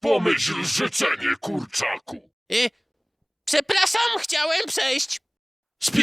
Pomyśl życzenie, kurczaku. Y, przepraszam, chciałem przejść. Spie...